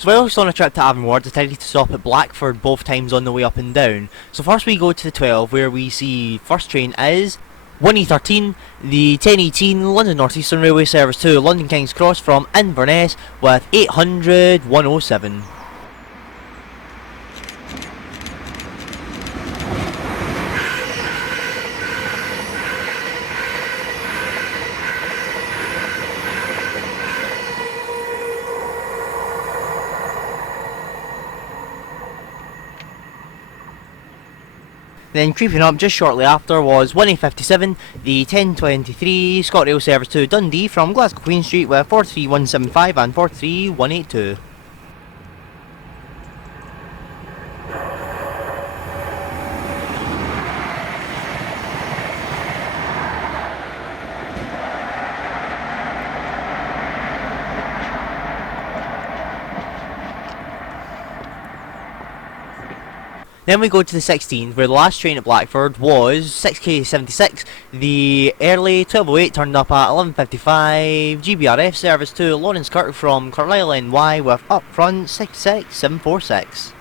So whilst on a trip to Avonwards, I decided to stop at Blackford both times on the way up and down. So first we go to the 12, where we see first train is 1E13, the 1018 London North Eastern Railway service to London King's Cross from Inverness with 800 107. Then creeping up just shortly after was 1A57, the 1023 ScotRail service to Dundee from Glasgow Queen Street with 43175 and 43182. Then we go to the 16th, where the last train at Blackford was 6K76, the early 1208 turned up at 11:55 GBRF service to Lawrence Kirk from Carlisle NY with up front 66746.